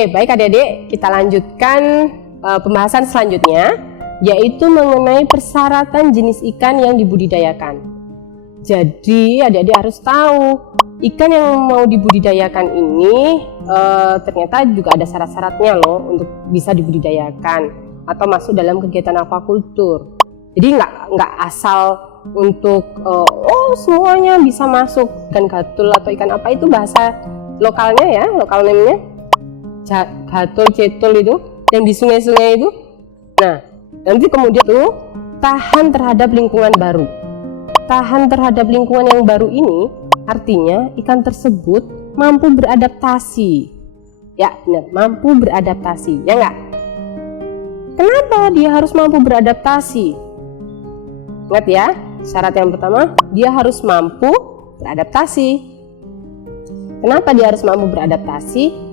Oke, baik adik-adik, kita lanjutkan pembahasan selanjutnya, yaitu mengenai persyaratan jenis ikan yang dibudidayakan. Jadi adik-adik harus tahu, ikan yang mau dibudidayakan ini ternyata juga ada syarat-syaratnya loh untuk bisa dibudidayakan atau masuk dalam kegiatan aquaculture. Jadi nggak asal untuk semuanya bisa masuk, ikan gatul atau ikan apa itu bahasa lokalnya ya, lokal namanya gatul, cetul itu yang di sungai-sungai itu. Nah, nanti kemudian tuh tahan terhadap lingkungan baru. Tahan terhadap lingkungan yang baru ini artinya ikan tersebut mampu beradaptasi. Ya, benar, mampu beradaptasi, ya enggak? Kenapa dia harus mampu beradaptasi? Ingat ya, syarat yang pertama, dia harus mampu beradaptasi. Kenapa dia harus mampu beradaptasi?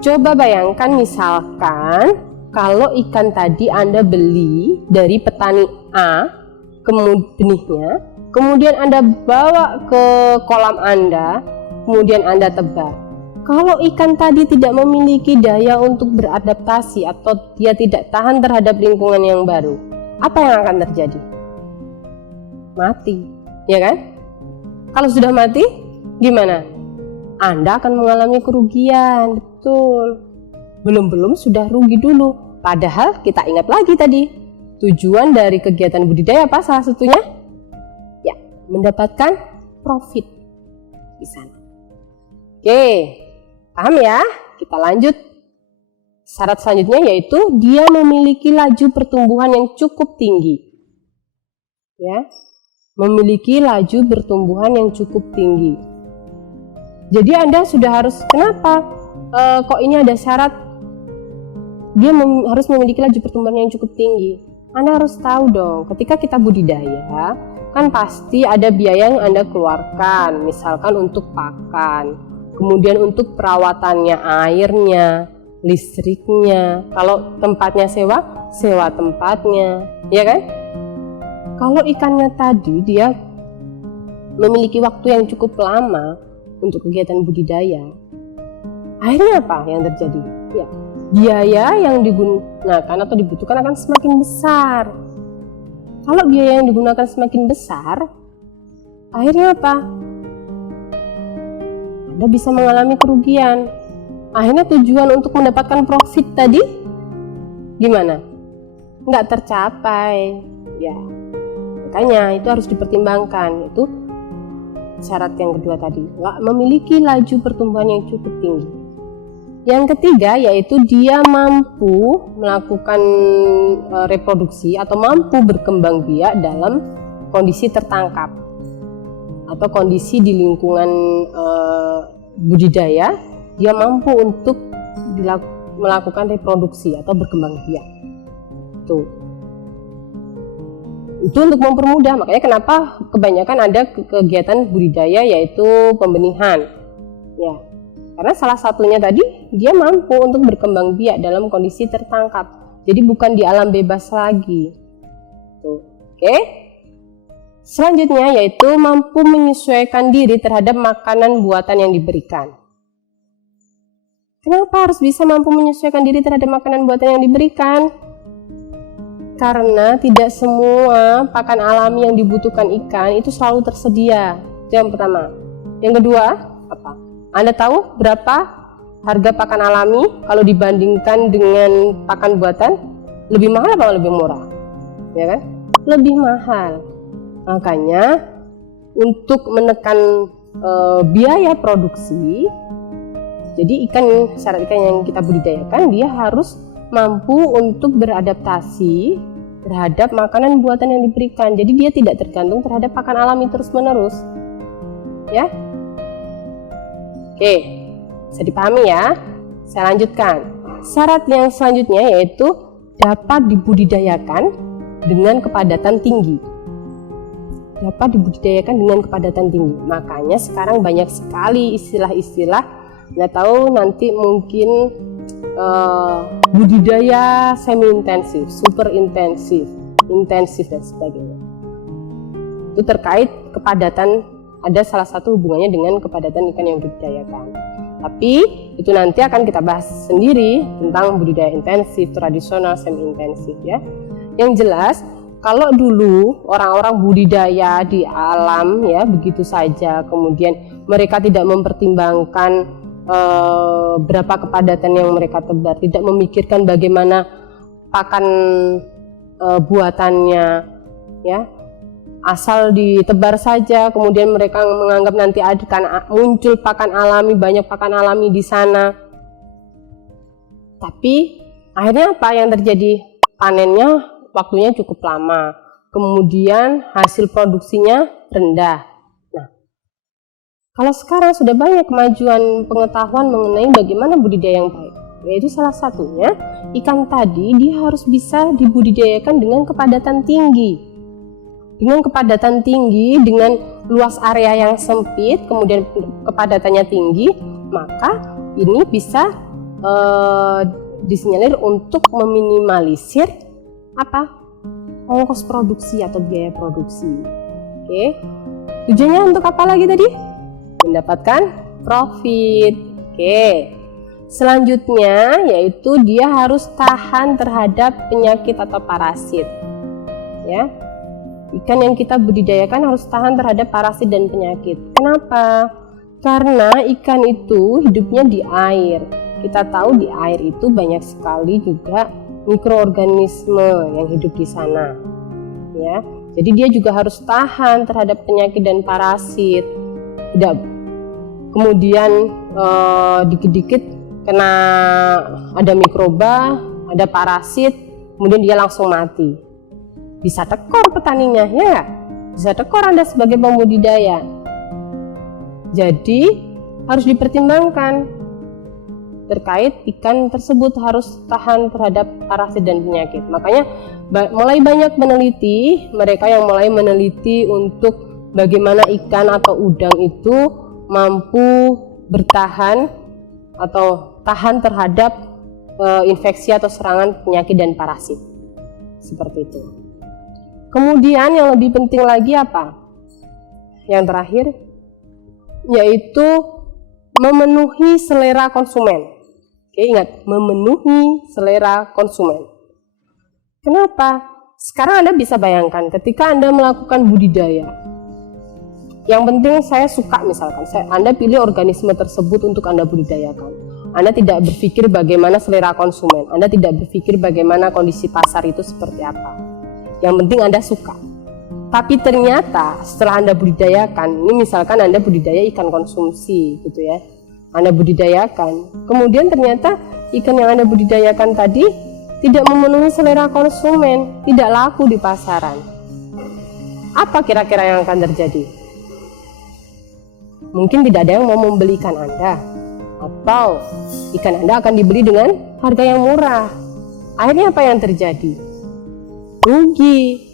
Coba bayangkan misalkan kalau ikan tadi Anda beli dari petani A, benihnya, kemudian Anda bawa ke kolam Anda, kemudian Anda tebar. Kalau ikan tadi tidak memiliki daya untuk beradaptasi atau dia tidak tahan terhadap lingkungan yang baru, apa yang akan terjadi? Mati, ya kan? Kalau sudah mati, gimana? Anda akan mengalami kerugian, betul. Belum sudah rugi dulu. Padahal kita ingat lagi tadi, tujuan dari kegiatan budidaya apa salah satunya? Ya, mendapatkan profit di sana. Oke, paham ya? Kita lanjut. Syarat selanjutnya yaitu dia memiliki laju pertumbuhan yang cukup tinggi. Ya, memiliki laju pertumbuhan yang cukup tinggi. Jadi Anda sudah harus, kenapa kok ini ada syarat dia harus memiliki laju pertumbuhan yang cukup tinggi? Anda harus tahu dong, ketika kita budidaya kan pasti ada biaya yang Anda keluarkan, misalkan untuk pakan, kemudian untuk perawatannya, airnya, listriknya, kalau tempatnya sewa tempatnya, ya kan? Kalau ikannya tadi dia memiliki waktu yang cukup lama untuk kegiatan budidaya, akhirnya apa yang terjadi? Ya, biaya yang digunakan atau dibutuhkan akan semakin besar. Kalau biaya yang digunakan semakin besar, akhirnya apa? Anda bisa mengalami kerugian. Akhirnya tujuan untuk mendapatkan profit tadi gimana? Nggak tercapai. Ya, makanya itu harus dipertimbangkan. Itu syarat yang kedua tadi, nggak memiliki laju pertumbuhan yang cukup tinggi. Yang ketiga yaitu dia mampu melakukan reproduksi atau mampu berkembang biak dalam kondisi tertangkap atau kondisi di lingkungan budidaya, dia mampu untuk melakukan reproduksi atau berkembang biak. Tuh. Itu untuk mempermudah, makanya kenapa kebanyakan ada kegiatan budidaya yaitu pembenihan. Ya, karena salah satunya tadi dia mampu untuk berkembang biak dalam kondisi tertangkap. Jadi bukan di alam bebas lagi. Tuh. Oke. Selanjutnya yaitu mampu menyesuaikan diri terhadap makanan buatan yang diberikan. Kenapa harus bisa mampu menyesuaikan diri terhadap makanan buatan yang diberikan? Karena tidak semua pakan alami yang dibutuhkan ikan itu selalu tersedia. Itu yang pertama. Yang kedua, apa? Anda tahu berapa harga pakan alami kalau dibandingkan dengan pakan buatan? Lebih mahal atau lebih murah? Ya kan? Lebih mahal. Makanya untuk menekan biaya produksi, jadi syarat ikan yang kita budidayakan dia harus mampu untuk beradaptasi terhadap makanan buatan yang diberikan. Jadi dia tidak tergantung terhadap pakan alami terus-menerus. Ya. Oke, bisa dipahami ya. Saya lanjutkan. Syarat yang selanjutnya yaitu dapat dibudidayakan dengan kepadatan tinggi. Dapat dibudidayakan dengan kepadatan tinggi. Makanya sekarang banyak sekali istilah-istilah, nggak tahu nanti mungkin budidaya semi intensif, super intensif, intensif dan sebagainya. Itu terkait kepadatan, ada salah satu hubungannya dengan kepadatan ikan yang dibudidayakan. Tapi itu nanti akan kita bahas sendiri tentang budidaya intensif, tradisional, semi intensif ya. Yang jelas kalau dulu orang-orang budidaya di alam ya begitu saja, kemudian mereka tidak mempertimbangkan berapa kepadatan yang mereka tebar, tidak memikirkan bagaimana pakan buatannya ya, asal ditebar saja, kemudian mereka menganggap nanti akan muncul pakan alami, banyak pakan alami di sana. Tapi akhirnya apa yang terjadi? Panennya waktunya cukup lama, kemudian hasil produksinya rendah. Nah, kalau sekarang sudah banyak kemajuan pengetahuan mengenai bagaimana budidaya yang baik, yaitu salah satunya ikan tadi dia harus bisa dibudidayakan dengan kepadatan tinggi. Dengan kepadatan tinggi, dengan luas area yang sempit, kemudian kepadatannya tinggi, maka ini bisa disinyalir untuk meminimalisir apa? Ongkos produksi atau biaya produksi. Oke. Tujuannya untuk apa lagi tadi? Mendapatkan profit. Oke. Selanjutnya yaitu dia harus tahan terhadap penyakit atau parasit. Ya. Ikan yang kita budidayakan harus tahan terhadap parasit dan penyakit. Kenapa? Karena ikan itu hidupnya di air. Kita tahu di air itu banyak sekali juga mikroorganisme yang hidup di sana. Ya, jadi dia juga harus tahan terhadap penyakit dan parasit. Tidak kemudian dikit-dikit kena ada mikroba, ada parasit, kemudian dia langsung mati. Bisa tekor petaninya, ya, bisa tekor Anda sebagai pembudidaya. Jadi harus dipertimbangkan terkait ikan tersebut harus tahan terhadap parasit dan penyakit. Makanya mulai banyak meneliti, mereka yang mulai meneliti untuk bagaimana ikan atau udang itu mampu bertahan atau tahan terhadap infeksi atau serangan penyakit dan parasit. Seperti itu. Kemudian yang lebih penting lagi apa? Yang terakhir yaitu memenuhi selera konsumen. Oke, ingat, memenuhi selera konsumen. Kenapa? Sekarang Anda bisa bayangkan ketika Anda melakukan budidaya. Yang penting saya suka misalkan, Anda pilih organisme tersebut untuk Anda budidayakan. Anda tidak berpikir bagaimana selera konsumen, Anda tidak berpikir bagaimana kondisi pasar itu seperti apa. Yang penting Anda suka. Tapi ternyata setelah Anda budidayakan, ini misalkan Anda budidaya ikan konsumsi gitu ya, Anda budidayakan, kemudian ternyata ikan yang Anda budidayakan tadi tidak memenuhi selera konsumen, tidak laku di pasaran. Apa kira-kira yang akan terjadi? Mungkin tidak ada yang mau membeli ikan Anda, atau ikan Anda akan dibeli dengan harga yang murah. Akhirnya apa yang terjadi? Rugi.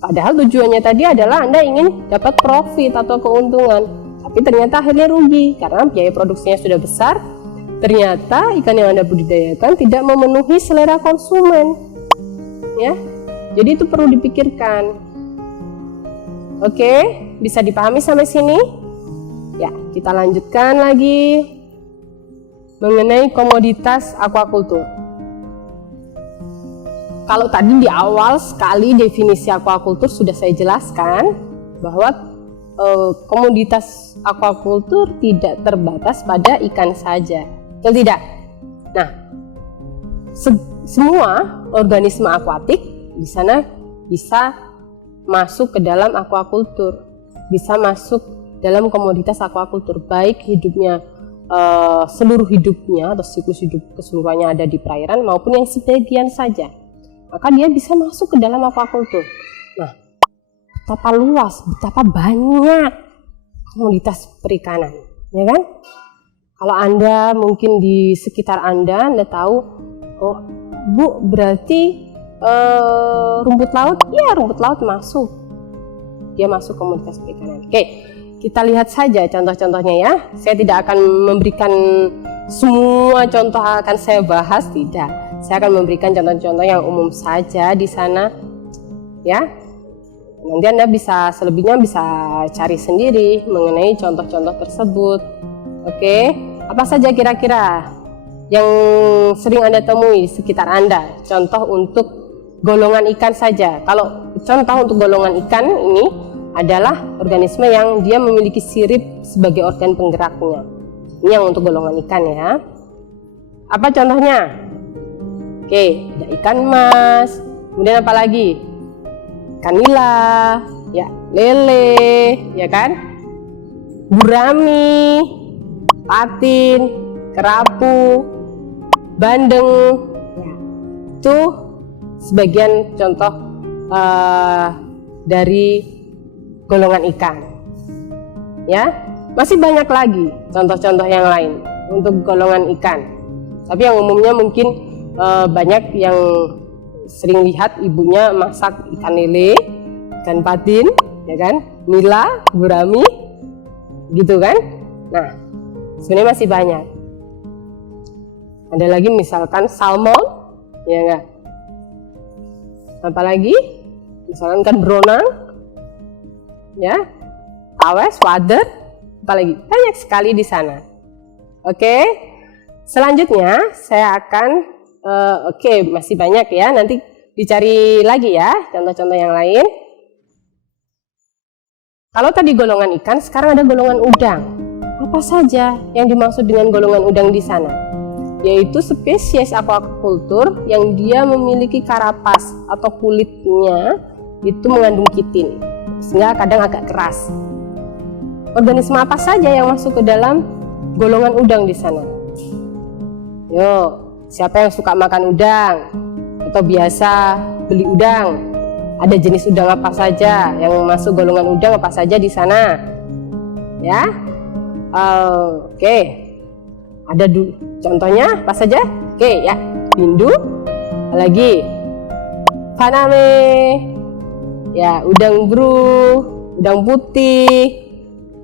Padahal tujuannya tadi adalah Anda ingin dapat profit atau keuntungan, tapi ternyata akhirnya rugi karena biaya produksinya sudah besar. Ternyata ikan yang Anda budidayakan tidak memenuhi selera konsumen. Ya. Jadi itu perlu dipikirkan. Oke, bisa dipahami sampai sini? Ya, kita lanjutkan lagi mengenai komoditas aquaculture. Kalau tadi di awal sekali definisi aquaculture sudah saya jelaskan bahwa komoditas aquaculture tidak terbatas pada ikan saja, betul tidak? Nah, semua organisme akuatik di sana bisa masuk ke dalam aquaculture, bisa masuk dalam komoditas aquaculture, baik hidupnya seluruh hidupnya atau siklus hidup keseluruhannya ada di perairan maupun yang sebagian saja. Maka dia bisa masuk ke dalam aquaculture. Nah, betapa luas, betapa banyak komoditas perikanan, ya kan? Kalau Anda mungkin di sekitar Anda tahu, oh Bu, berarti rumput laut, ya rumput laut masuk. Dia masuk komoditas perikanan. Oke, kita lihat saja contoh-contohnya ya. Saya tidak akan memberikan semua contoh akan saya bahas, tidak. Saya akan memberikan contoh-contoh yang umum saja di sana, ya. Nanti Anda bisa selebihnya bisa cari sendiri mengenai contoh-contoh tersebut. Oke, Apa saja kira-kira yang sering Anda temui di sekitar Anda? Contoh untuk golongan ikan saja. Kalau contoh untuk golongan ikan ini adalah organisme yang dia memiliki sirip sebagai organ penggeraknya. Ini yang untuk golongan ikan ya. Apa contohnya? Oke, ada ikan mas, kemudian apa lagi? Ikan nila, ya, lele, ya kan? Gurami, patin, kerapu, bandeng, ya. Itu sebagian contoh dari golongan ikan. Ya, masih banyak lagi contoh-contoh yang lain untuk golongan ikan. Tapi yang umumnya mungkin banyak yang sering lihat ibunya masak ikan lele, ikan patin, ya kan, nila, gurami, gitu kan. Nah, sebenarnya masih banyak. Ada lagi misalkan salmon, ya enggak. Apalagi misalkan kan beronang, ya, tawes, wader, apalagi banyak sekali di sana. Oke, selanjutnya saya akan masih banyak ya, nanti dicari lagi ya contoh-contoh yang lain. Kalau tadi golongan ikan, sekarang ada golongan udang. Apa saja yang dimaksud dengan golongan udang di sana? Yaitu spesies aquaculture yang dia memiliki karapas atau kulitnya itu mengandung kitin, sehingga kadang agak keras. Organisme apa saja yang masuk ke dalam golongan udang di sana? Yo, siapa yang suka makan udang atau biasa beli udang? Ada jenis udang apa saja yang masuk golongan udang apa saja di sana? Ya, oke. Ada contohnya apa saja? Oke, ya, bindu, lagi faname, ya, udang bru, udang putih,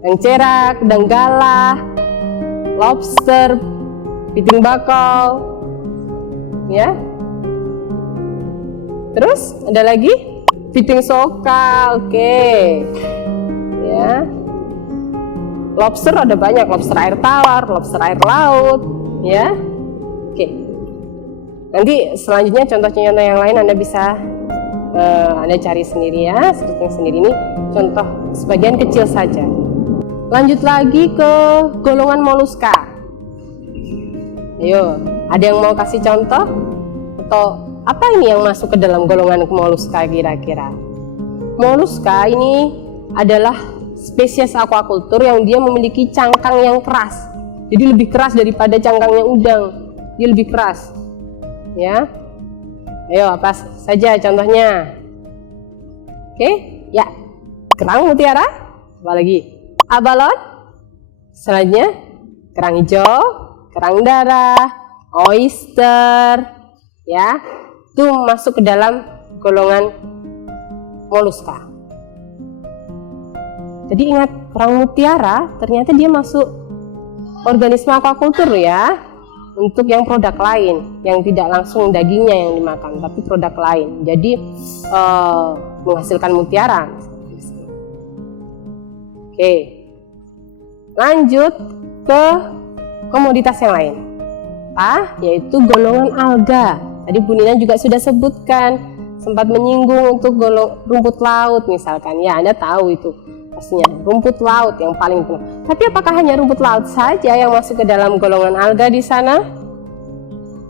udang cerak, udang galah, lobster, piting bakau. Ya, terus ada lagi piting soka, oke. Ya, lobster ada banyak, lobster air tawar, lobster air laut, ya. Oke, nanti selanjutnya contoh-contoh yang lain Anda bisa Anda cari sendiri ya, searching sendiri. Ini contoh sebagian kecil saja. Lanjut lagi ke golongan moluska. Ayo, ada yang mau kasih contoh? Atau apa ini yang masuk ke dalam golongan moluska kira-kira? Moluska ini adalah spesies aquaculture yang dia memiliki cangkang yang keras. Jadi lebih keras daripada cangkangnya udang. Dia lebih keras. Ya. Ayo, apa saja contohnya? Oke, ya. Kerang mutiara, apa lagi? Abalon. Selanjutnya kerang hijau, kerang darah, oyster, ya, itu masuk ke dalam golongan moluska. Jadi ingat, kerang mutiara ternyata dia masuk organisme aquaculture ya, untuk yang produk lain, yang tidak langsung dagingnya yang dimakan, tapi produk lain. Jadi menghasilkan mutiara. Oke, lanjut ke komoditas yang lain, yaitu golongan alga. Tadi Bu Nina juga sudah sebutkan, sempat menyinggung untuk rumput laut misalkan. Ya, Anda tahu itu pastinya rumput laut yang paling penting. Tapi apakah hanya rumput laut saja yang masuk ke dalam golongan alga di sana?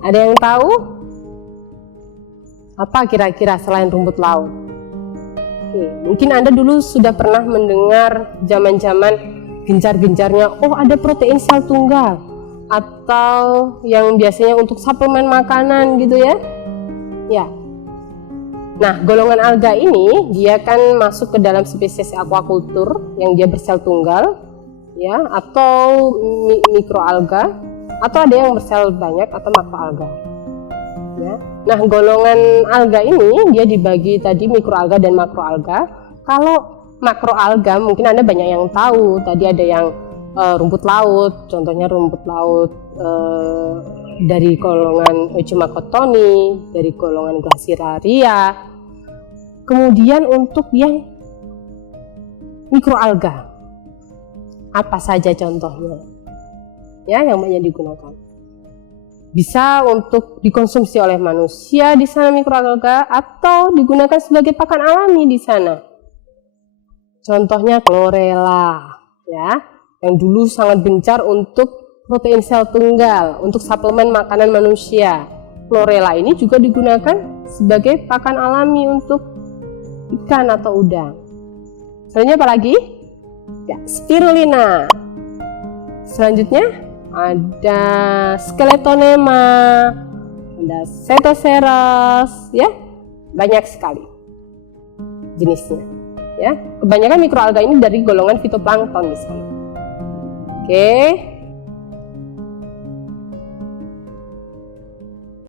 Ada yang tahu? Apa kira-kira selain rumput laut? Oke, mungkin Anda dulu sudah pernah mendengar zaman-zaman gencar-gencarnya, oh ada protein sel tunggal, atau yang biasanya untuk suplemen makanan gitu ya. Ya. Nah, golongan alga ini dia kan masuk ke dalam spesies aquaculture yang dia bersel tunggal, ya, atau mikroalga, atau ada yang bersel banyak atau makroalga. Ya. Nah, golongan alga ini dia dibagi tadi mikroalga dan makroalga. Kalau makroalga mungkin Anda banyak yang tahu. Tadi ada yang rumput laut, contohnya rumput laut dari golongan Echiumacotoni, dari golongan Glaciaria. Kemudian untuk yang mikroalga, apa saja contohnya? ya yang banyak digunakan. Bisa untuk dikonsumsi oleh manusia di sana mikroalga atau digunakan sebagai pakan alami di sana. Contohnya chlorella, ya, yang dulu sangat gencar untuk protein sel tunggal, untuk suplemen makanan manusia. Chlorella ini juga digunakan sebagai pakan alami untuk ikan atau udang. Selanjutnya apa lagi? Ya, spirulina. Selanjutnya ada skeletonema, ada Setoceros, ya, banyak sekali jenisnya. Ya, kebanyakan mikroalga ini dari golongan fitoplankton di sana. Oke.